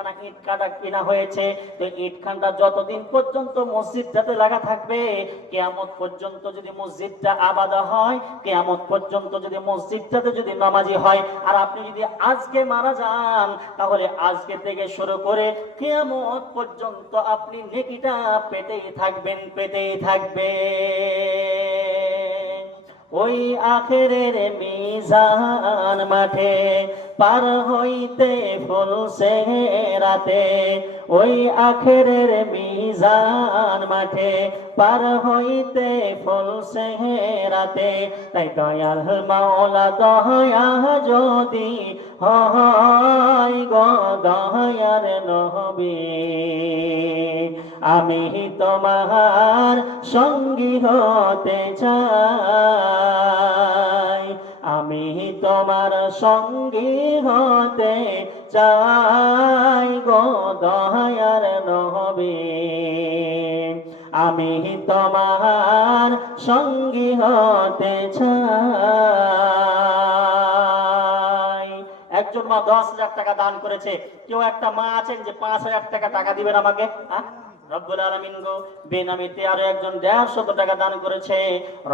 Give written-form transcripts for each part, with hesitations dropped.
খানা ইট কাটা কিনা হয়েছে, তো ইট খানটা যতদিন পর্যন্ত মসজিদটাতে লাগা থাকবে, কিয়ামত পর্যন্ত যদি মসজিদটা আবাদ হয়, কিয়ামত পর্যন্ত যদি মসজিদটাতে যদি নামাজি হয়, আর আপনি যদি আজকে মারা যান, তাহলে আজকে থেকে শুরু করে কিয়ামত পর্যন্ত আপনি নেকিটা পেতেই থাকবেন, পেতেই থাকবেন। ওই আখেরের মিজান মাঠে পার হইতে ফুলছে রাতে, ওই আখেরের মিজান মাঠে পার হইতে ফুলছে রাতে। তাই দয়াল মাওলা দয়া যদি হয় গো দয়ার নবী, আমি তোমার সঙ্গী হতে চাই, আমি তোমার সঙ্গী হতে চাই গো দয়ার নবী, আমি তোমার সঙ্গী হতে চাই। একজন মা 10,000 টাকা দান করেছে। কেউ একটা মা আছেন যে 5,000 টাকা দিবেন আমাকে? রব্বুল আলামিন গো, বেনামিতে আরো একজন 150 টাকা দান করেছে।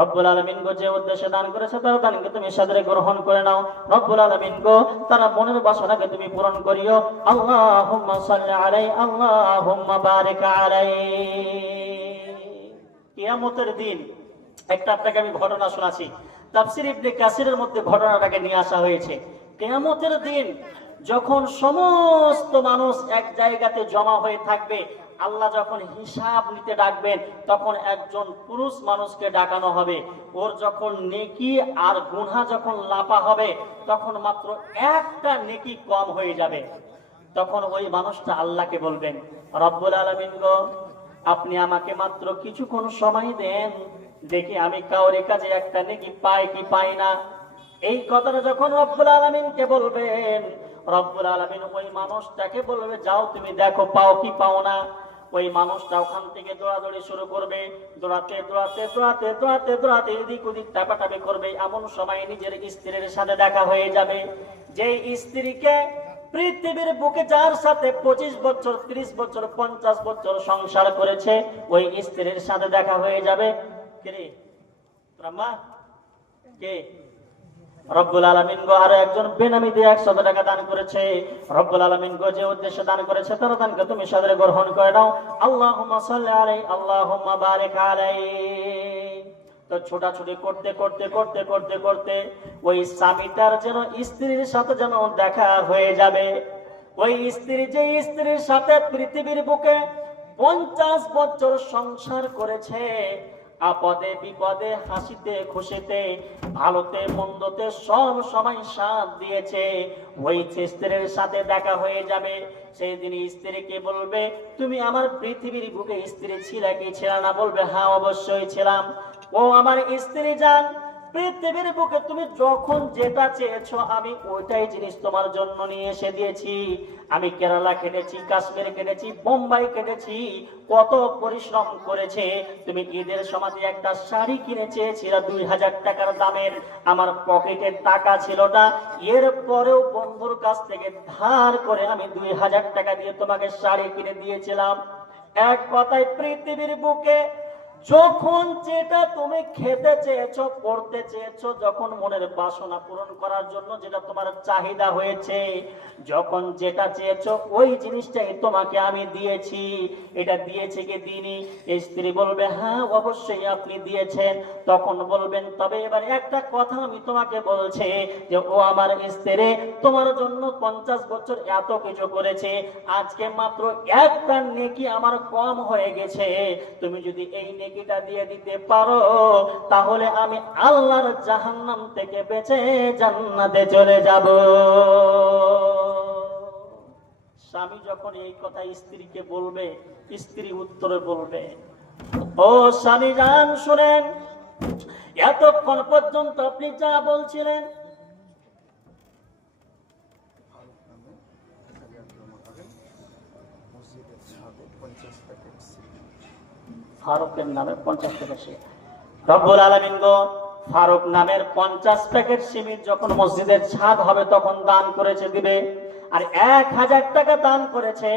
রব্বুল আলামিন গো, যে উদ্দেশ্যে দান করেছে তার দানকে তুমি সাদরে গ্রহণ করে নাও। রব্বুল আলামিন গো, তারা মনের বাসনাকে তুমি পূরণ করিও। আল্লাহুম্মা সাল্লি আলাইহি, আল্লাহুম্মা বারিক আলাইহি। কিয়ামতের দিন একটা আপনাকে আমি ঘটনা শোনাচ্ছি। তাফসীর ইবনে কাসিরের মধ্যে ঘটনাটাকে নিয়ে আসা হয়েছে। কিয়ামতের দিন যখন সমস্ত মানুষ এক জায়গাতে জমা হয়ে থাকবে, আল্লাহ যখন হিসাব নিতে ডাকবেন, তখন একজন পুরুষ মানুষকে ডাকানো হবে। ওর যখন নেকি আর গুনাহ যখন লাপা হবে, তখন মাত্র একটা নেকি কম হয়ে যাবে। তখন ওই মানুষটা আল্লাহকে বলবেন, রব্বুল আলামিন গো, আপনি আমাকে মাত্র কিছুক্ষণ সময় দেন, দেখি আমি কাউরে কাজে একটা নেকি পাই কি পাই না। এই কথাটা যখন রব্বুল আলামিনকে বলবেন, রব্বুল আলামিন ওই মানুষটাকে বলবে, যাও তুমি দেখো পাও কি পাও না। ওই মানুষটা ওখান থেকে দৌড়াদৌড়ি শুরু করবে, দৌড়াতে দৌড়াতে দৌড়াতে দৌড়াতে দৌড়াতে এদিক ওদিক টাপাটাপি করবে। এমন সময় নিজের স্ত্রীর সাথে দেখা হয়ে যাবে, যে স্ত্রীকে পৃথিবীর বুকে যার সাথে 25 বছর 30 বছর 50 বছর সংসার করেছে, ওই স্ত্রীর সাথে দেখা হয়ে যাবে। কে রে ব্রহ্মা? কে? রব্বুল আলামিন গো, আরো একজন বেনামি দিয়ে 100 টাকা দান করেছে। রব্বুল আলামিন গো, যে উদ্দেশ্যে দান করেছে তার দানকে তুমি সাদরে গ্রহণ করে নাও। আল্লাহুম্মা সাল্লি আলাইহি, আল্লাহুম্মা বারিক আলাইহি। তো ছোটাছুটি করতে করতে করতে করতে করতে ওই স্বামীটার যেন স্ত্রীর সাথে যেন দেখা হয়ে যাবে। ওই স্ত্রী, যে স্ত্রীর সাথে পৃথিবীর বুকে 50 বছর সংসার করেছে, আপদে বিপদে হাসিতে খুশিতে ভালোতে মন্দতে সব সময় সাথ দিয়েছে, ওই স্ত্রীর সাথে দেখা হয়ে যাবে। সেই দিন স্ত্রীকে বলবে, তুমি আমার পৃথিবীর বুকে স্ত্রী ছিলে কি ছিল না? বলবে, হ্যাঁ অবশ্যই ছিলাম। ও আমার স্ত্রী জান, পৃথিবীর বুকে তুমি যখন যেটা চেয়েছো আমি ওইটাই জিনিস তোমার জন্য নিয়ে এসে দিয়েছি। আমি কেরালা কেটেছি, কাশ্মীর কেটেছি, বোম্বাই কেটেছি, কত পরিশ্রম করেছে। তুমি ঈদের সময় একটা শাড়ি কিনে চেয়েছিলে 2000 টাকার দামের, আমার পকেটে টাকা ছিল না, এরপরেও বন্ধুর কাছ থেকে ধার করে আমি 2000 টাকা দিয়ে তোমাকে শাড়ি কিনে দিয়েছিলাম। এক কথায় পৃথিবীর বুকে যখন যেটা তুমি খেতে চেয়েছো, পড়তে চেয়েছো, যখন মনের বাসনা পূরণ করার জন্য যেটা তোমার চাহিদা হয়েছে, যখন যেটা চেয়েছো ওই জিনিসটাই তোমাকে আমি দিয়েছি। এটা দিয়েছে কি দিনি? স্ত্রী বলবে, হ্যাঁ অবশ্যই আপনি দিয়েছেন। তখন বলবেন, তবে এবার একটা কথা আমি তোমাকে বলছি, যে ও আমার স্ত্রী তোমার জন্য 50 বছর এত কিছু করেছে, আজকে মাত্র একটা নেকি আমার কম হয়ে গেছে। তুমি যদি এই নেকিটা দিয়ে দিতে পারো, তাহলে আমি আল্লাহর জাহান্নাম থেকে বেঁচে জান্নাতে চলে যাব। স্বামী যখন এই কথা স্ত্রীকে বলবে, স্ত্রী উত্তরে বলবে, ও স্বামী জান শুনেন, এতক্ষণ পর্যন্ত আপনি যা বলছিলেন ফারুকের নামে 50 প্যাকেট সিমেন্ট। রব্বুল আলামিন গো, ফারুক নামের 50 প্যাকেট সিমেন্ট যখন মসজিদের ছাদ হবে তখন দান করেছে দিবে। আর 1000 টাকা দান করেছে,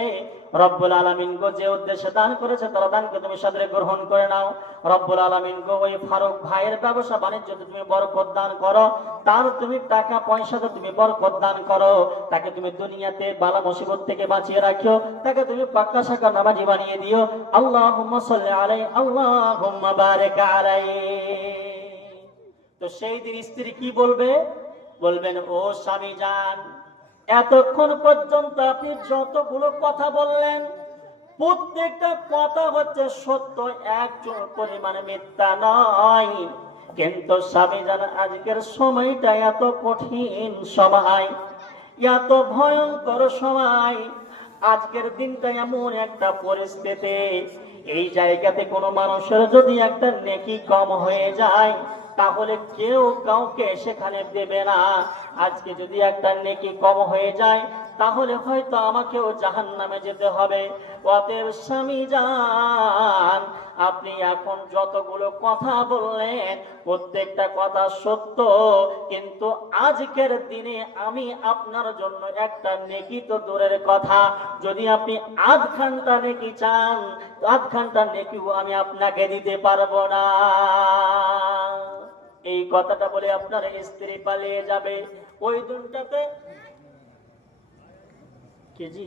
রব্বুল আলামিন গো যে উদ্দেশ্যে দান করেছে তার দানকে তুমি সাদরে গ্রহণ করে নাও। রব্বুল আলামিন গো ওই ফারুক ভাইয়ের ব্যবসা বাণিজ্যতে তুমি বরকত দান করো, তার তুমি টাকা পয়সাতে তুমি বরকত দান করো, তাকে তুমি দুনিয়াতে বালা মুসিবত থেকে বাঁচিয়ে রাখিও, তাকে তুমি পাক্কা সাকা নামাজি বানিয়ে দিও। আল্লাহুম্মা সাল্লি আলাইহি আল্লাহুম্মা বারিক আলাইহি। তো সেই দিন স্ত্রী কি বলবে? বলবেন, ও স্বামী জান, এতক্ষণ পর্যন্ত আপনি যতগুলো কথা বললেন প্রত্যেকটা কথা হচ্ছে সত্য, একজন পরিমাণে মিথ্যা নয়। কিন্তু স্বামী জান, আজকের সময়টা এত কঠিন সময়, এত ভয়ঙ্কর সময়, আজকের দিনটা এমন একটা পরিস্থিতি, এই জায়গাতে কোনো মানুষের যদি একটা নেকি কম হয়ে যায় তাহলে কেউ কাউকে সেখানে দেবে না। আজকে যদি একটা নেকি কম হয়ে যায় তাহলে হয়তো আমাকেও জাহান্নামে যেতে হবে। অতএব স্বামী জান, আপনি এখন যতগুলো কথা বললেন প্রত্যেকটা কথা সত্য, কিন্তু আজকের দিনে আমি আপনার জন্য একটা নেকি তো দূরের কথা, যদি আপনি আধ ঘন্টা নেকি চান আধ ঘন্টা নেকিও আমি আপনাকে দিতে পারবো না। এই কথাটা বলে আপনার স্ত্রী পালিয়ে যাবে। ওই দিনটাতে কেজি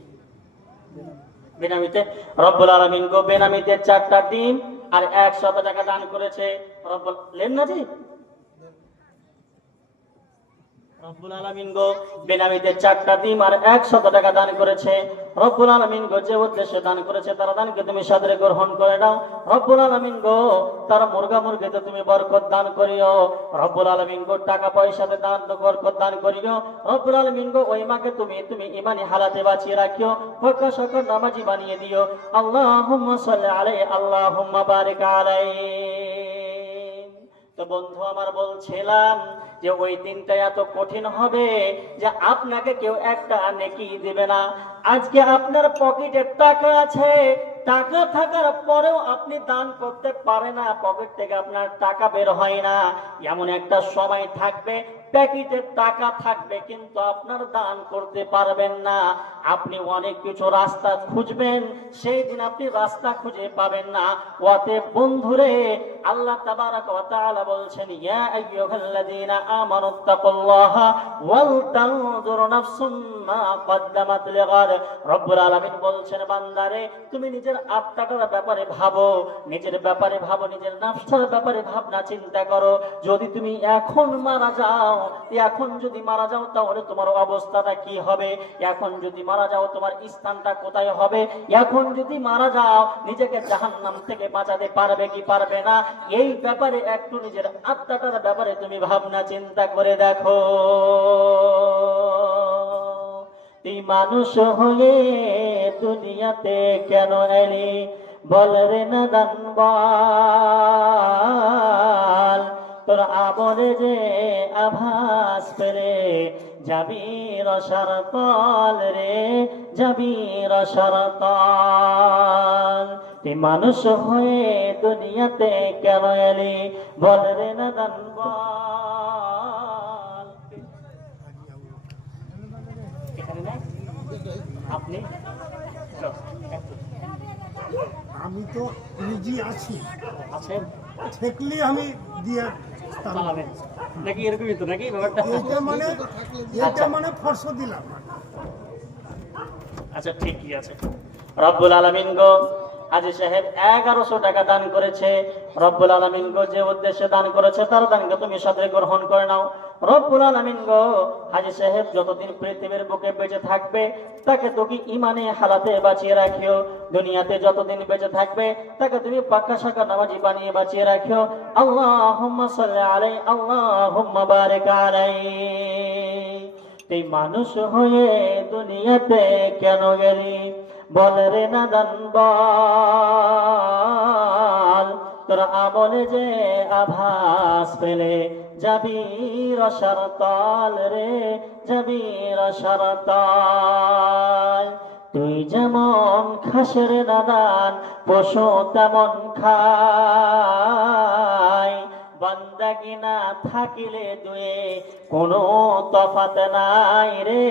বেনামিতে রব্বুল আলামিন গো বেনামিতে 4টা ডিম আর 100 টাকা দান করেছে। রব্বুল লেন না জি, রব্বুল আলামিন গো বেনামিতে 4টা ডিম আর 100 টাকা দান করেছে। রব্বুল আলামিন গো যে উদ্দেশ্যে দান করেছে তার দানকে তুমি সাদরে গ্রহণ করে নাও। রব্বুল আলামিন গো তার মুরগা মুরগিতে তুমি বরকত দান করিও। রব্বুল আলামিন গো টাকা পয়সাতে দান বরকত দান করিও। রব্বুল আলামিন গো ওই মাকে তুমি ঈমানি হালাতে বাঁচিয়ে রাখিও, পাক্কা সাকা নামাজি বানিয়ে দিও। আল্লাহুম্মা সাল্লি আলাইহি আল্লাহুম্মা বারিক আলাইহি। তো বন্ধু আমার, বলছিলাম যে ওই দিনটা এত কঠিন হবে যে আপনাকে কেউ একটা নেকি দিবে না। আজকে আপনার পকেটে টাকা আছে, টাকা থাকার পরেও আপনি দান করতে পারেন না, পকেট থেকে আপনার টাকা বের হয় না। এমন একটা সময় থাকবে প্যাকেটে টাকা থাকবে কিন্তু আপনার দান করতে পারবেন না। আপনি অনেক কিছু রাস্তা খুঁজবেন, সেই দিন আপনি রাস্তা খুঁজে পাবেন না। অতএব বন্ধুরে, আল্লাহ তাবারাক ওয়া তাআলা বলছেন, ইয়া আইয়ুহাল্লাযীনা আমানুত্তাকুল্লাহা ওয়াল তানজুর নাফসুম মা কদ্দামাত লিগাদ। রব্বুল আলামিন বলছেন, বান্দারে তুমি নিজের আত্মাটার ব্যাপারে ভাবো, নিজের ব্যাপারে ভাবো, নিজের নাফসের ব্যাপারে ভাবনা চিন্তা করো। যদি তুমি এখন মারা যাও, এখন যদি মারা যাও তাহলে তোমার অবস্থাটা কি হবে? এখন যদি মারা যাও তোমার স্থানটা কোথায় হবে? এখন যদি মারা যাও নিজেকে জাহান্নাম থেকে বাঁচাতে পারবে কি পারবে না? এই ব্যাপারে একটু নিজের আত্মাটার ব্যাপারে তুমি ভাবনা চিন্তা করে দেখো। তুই মানুষ হয়ে দুনিয়াতে কেন এলি বল রে নাদান বল, তোর আমলে যে আভাস পেলে যাবি রসার তল রে, যাবি রসার তল। তুই মানুষ হয়ে দুনিয়াতে কেন এলি বল রে নাদান বল। আপনি আমি তো নিজে আছি, আছেন, ঠেকলি আমি দিয়ে চালাবেন নাকি? এরকমই তো নাকি ব্যাপারটা? এটা মানে ফর্স দিলাম। আচ্ছা ঠিকই আছে। রব্বুল আলামিন গো হাজী সাহেব 1100 টাকা দান করেছে। রব্বুল আলামিন গো যে উদ্দেশ্যে দান করেছে তার দানকে তুমি সাদরে গ্রহণ করে নাও। রব্বুল আলামিন গো হাজী সাহেব যতদিন পৃথিবীর বুকে বেঁচে থাকবে তাকে তুমি ঈমানে হালাতে বাঁচিয়ে রাখিও। দুনিয়াতে যতদিন বেঁচে থাকবে তাকে তুমি পাক্কা সাকা নামাজি বানিয়ে বাঁচিয়ে রাখিও। আল্লাহুম্মা সাল্লি আলাইহি আল্লাহুম্মা বারিক আলাইহি। এই মানুষ হয়ে দুনিয়াতে কেন গেলি বল রে নাদান বল, তোর আমলে যে আভাস পেলে যাবি রসার তল রে, যাবি রসার তল। তুই যেমন খাসের নাদান পশু তেমন খায়, বান্দাগি না থাকিলে দুয়ে কোনো তফাত নাই রে,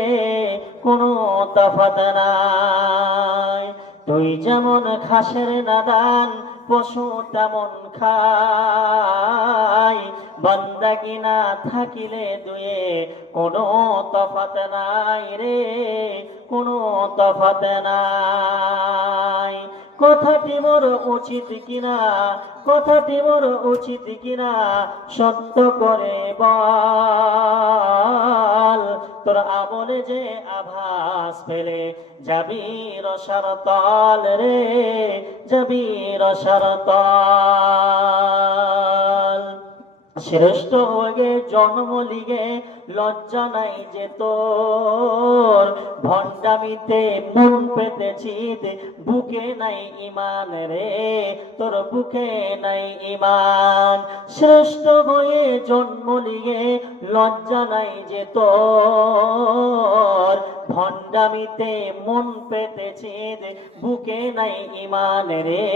কোনো তফাত নাই। তুই যেমন ঘাসের নাদান পশু তেমন খাই, বান্দাগি না থাকিলে দুয়ে কোনো তফাত নাই রে, কোনো তফাত নাই। কথাটি মোর উচিত কিনা, কথাটি মোর উচিত কিনা সত্য করে বল। তোর আমলে যে আভাস পেলে যাবি রসার তল রে, যাবি রসার তল। শ্রেষ্ঠ হয়ে জন্ম লিগে লজ্জা নাই যে তোর, ভণ্ডামিতে মন পেতেছি বুকে নাই ইমান রে, তোর বুকে নাই ইমান। শ্রেষ্ঠ হয়ে জন্ম লিগে লজ্জা নাই যে তোর, ভণ্ডামিতে মন পেতেছি বুকে নাই ইমান রে,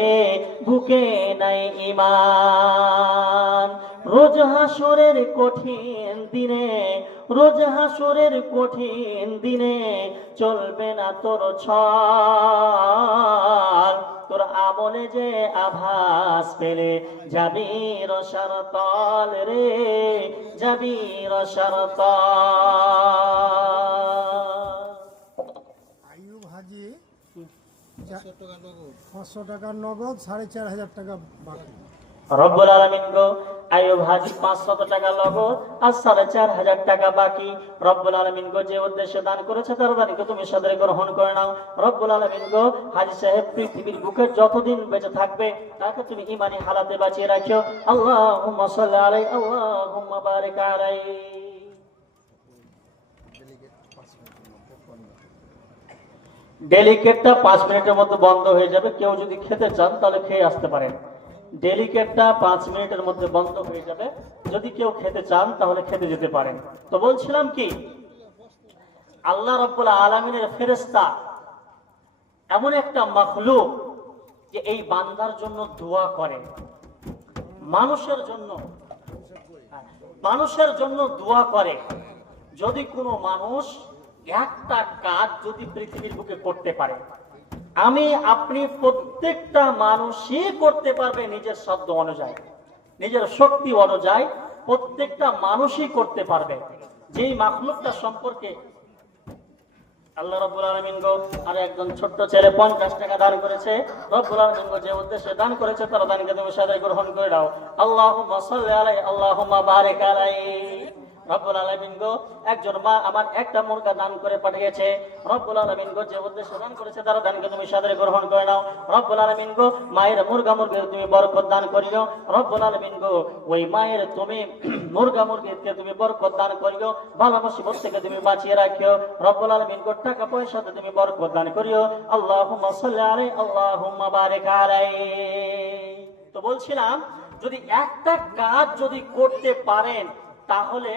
বুকে নাই ইমান। রোজ হাসরের কঠিন দিনে, রোজ হাসরের কঠিন দিনে চলবে না তোর ছল। তোর আমলে যে আভাস পেলে যাবি রসার তল রে, যাবি রসার তল। আইয়ুব হাজি 500 টাকা নগদ, 4,500 টাকা বাকি। রব্বুল আলামিন গো, আইয়ুব হাজি 500 টাকা নগদ আর 4,500 টাকা বাকি। রব্বুল আলামিন গো, যে উদ্দেশ্যে দান করেছে তার দানকে তুমি সাদরে গ্রহণ করে নাও। রব্বুল আলামিন গো, হাজি সাহেব পৃথিবীর বুকে যতদিন বেঁচে থাকবে তাকে তুমি ঈমানি হালাতে বাঁচিয়ে রাখিও। আল্লাহুম্মা সাল্লি আলাইহি, আল্লাহুম্মা বারিক আলাইহি। ডেলিকেটটা 5 মিনিটের মধ্যে বন্ধ হয়ে যাবে। কেউ যদি খেতে চান তাহলে খেয়ে আসতে পারেন। ডেলিকেটটা 5 মিনিটের মধ্যে বন্ধ হয়ে যাবে। যদি কেউ খেতে চান তাহলে খেতে যেতে পারেন। তো বলছিলাম কি, আল্লাহ রাব্বুল আলামিনের ফেরেশতা এমন একটা মাখলুক যে এই বান্দার জন্য দোয়া করে, মানুষের জন্য, মানুষের জন্য দোয়া করে। যদি কোনো মানুষ একটা কাজ যদি পৃথিবীর বুকে করতে পারে, আমি আপনি প্রত্যেকটা মানুষই করতে পারবে নিজের শব্দ অনুযায়ী, নিজের শক্তি অনুযায়ী প্রত্যেকটা মানুষই করতে পারবে। যেই মাখলুকটা সম্পর্কে আল্লাহ রাব্বুল আলামিন গো, আর একজন ছোট্ট ছেলে 50 টাকা দান করেছে। রব্বুল আলামিন গো, যে উদ্দেশ্যে দান করেছে তার দানকে তুমি সাদরে গ্রহণ করে নাও। আল্লাহুম্মা সাল্লি আলাইহি, আল্লাহুম্মা বারিক আলাইহি। রব্বুল আলামিন গো, একজন মা আমার একটা মুরগা দান করে পাঠিয়েছে। রব্বুল আলামিন গো, যে উদ্দেশ্যে দান করেছে তার দানকে তুমি সাদরে গ্রহণ করে নাও। রব্বুল আলামিন গো, মায়ের মুরগা মুরগিকে তুমি বরকত দান করিও। রব্বুল আলামিন গো, ওই মায়ের তুমি মুরগা মুরগিকে তুমি বরকত দান করিও, বালা মুসিবত থেকে তুমি বাঁচিয়ে রাখিও। রব্বুল আলামিন গো, টাকা পয়সাতে তুমি বরকত দান করিও। আল্লাহুম্মা সাল্লি আলাইহি, আল্লাহুম্মা বারিক আলাইহি। তো বলছিলাম, যদি একটা কাজ যদি করতে পারেন তাহলে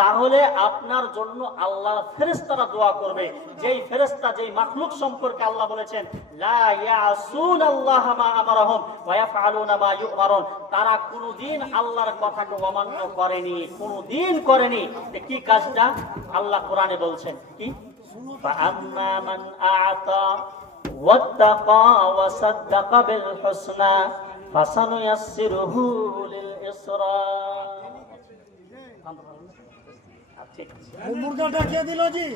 তাহলে আপনার জন্য আল্লাহর ফেরেশতারা দোয়া করবে। যেই ফেরেশতা, যেই মাখলুক সম্পর্কে আল্লাহ বলেছেন লা ইয়াসুনাল্লাহ মা আমারহুম ওয়া ইয়াফআলুনা মা ইউমারুন, তারা কোনদিন আল্লাহর কথাকে অমান্য করেনি, কোনদিন করেনি। কি কাজটা আল্লাহ কোরআনে বলছেন? কি ফাআম্মা মান আ'তা ওয়াত্তাকা ওয়া সাদ্দাকা বিল হুসনা ফাসানুয়াসসিরুহু লিল ইসরা। মুরগাটা কে দিল জি?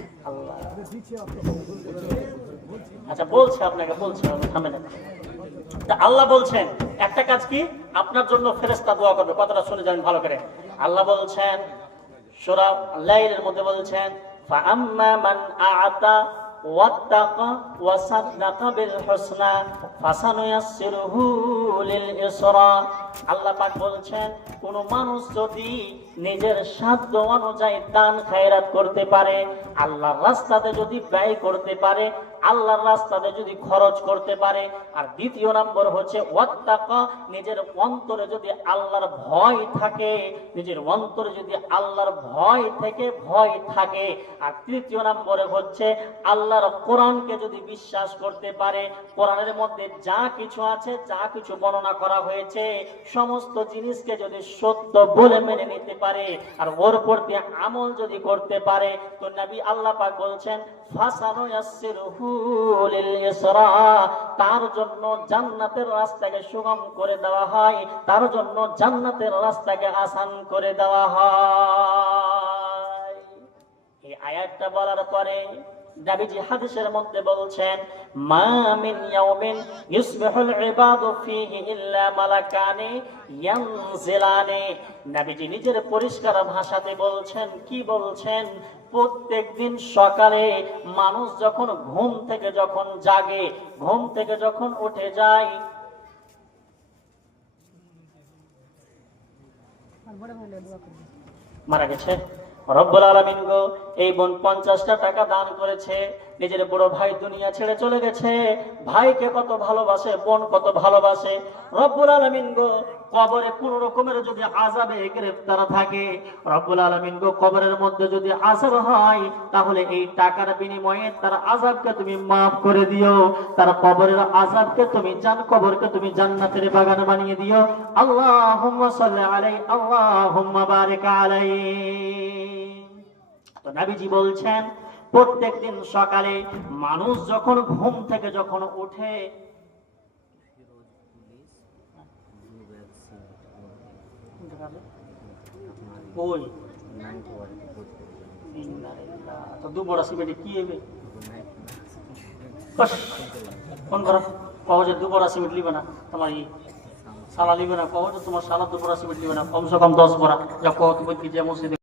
আচ্ছা বলছে, আপনাকে বলছে, থামে না। আল্লাহ বলছেন একটা কাজ কি, আপনার জন্য ফেরেশতা দোয়া করবে। কথাটা শুনে যান ভালো করে। আল্লাহ বলছেন সূরা লাইলের মধ্যে বলছেন ফাআম্মা মান আ'তা ওয়াত্তাকা ওয়া সাদ্দাকা বিল হুসনা ফাসানুয়াসসিরুহু লিল ইসরা। আল্লাহ পাক বলছেন কোন মানুষ যদি নিজের সাধ্য অনুযায়ী দান খায়রাত করতে পারে, আল্লাহর রাস্তাতে যদি ব্যয় করতে পারে, আল্লাহর রাস্তাতে যদি খরচ করতে পারে। আর দ্বিতীয় নম্বর হচ্ছে ওয়াত্তাকা, নিজের অন্তরে যদি আল্লাহর ভয় থাকে, নিজের অন্তরে যদি আল্লাহর ভয় থাকে। আর তৃতীয় নম্বরে হচ্ছে আল্লাহর কোরআনকে যদি বিশ্বাস করতে পারে, কোরআনের মধ্যে যা কিছু আছে, যা কিছু বর্ণনা করা হয়েছে, সমস্ত জিনিসকে যদি সত্য বলে মেনে নিতে পারে আর ওর প্রতি আমল যদি করতে পারে, তো নবী আল্লাহ পাক বলছেন ফাসানুয়াসসিরহু লিল ইসরা, তার জন্য জান্নাতের রাস্তাকে সুগম করে দেওয়া হয়, তার জন্য জান্নাতের রাস্তাকে আসান করে দেওয়া হয়। এই আয়াতটা বলার পরে নবীজি হাদিসের মধ্যে বলছেন মা মিন ইয়াউমিন ইসবিহুল ইবাদু ফীহি ইল্লা মালাকানি ইয়ানজিলানি। নবীজি নিজের পরিষ্কার ভাষাতে বলছেন, কি বলছেন? প্রত্যেকদিন সকালে মানুষ যখন ঘুম থেকে যখন জাগে, ঘুম থেকে যখন উঠে যায়, মারা গেছে রব্বুল আলামিন গো, এই বোন 50টা টাকা দান করেছে, নিজের বড় ভাই দুনিয়া ছেড়ে চলে গেছে, ভাইকে কত ভালোবাসে, বোন কত ভালোবাসে। রব্বুল আলামিন গো, কবরে কোন রকমের যদি আযাবে গ্রেফতার থাকে, রব্বুল আলামিন গো, কবরের মধ্যে যদি আযাব হয়, তাহলে এই টাকার বিনিময়ে তার আযাবকে তুমি maaf করে দিও, তার কবরের আযাবকে তুমি কবরকে তুমি জান্নাতের বাগান বানিয়ে দিও। আল্লাহুম্মা সাল্লি আলাইহি, আল্লাহুম্মা বারিক আলাইহি। তো নবীজি বলছেন প্রত্যেকদিন সকালে মানুষ যখন ঘুম থেকে যখন উঠে, ওই তো দু বড় সিমেন্ট কি হবে ফোন করো, কহ যে দু বড় সিমেন্ট লিবে না, তোমার সালা লিবে না, কহ যে তোমার সালা দু বড় সিমেন্ট লিবে না, কমসে কম 10 বড়া, যা কহ তুমি কি যে মসজিদে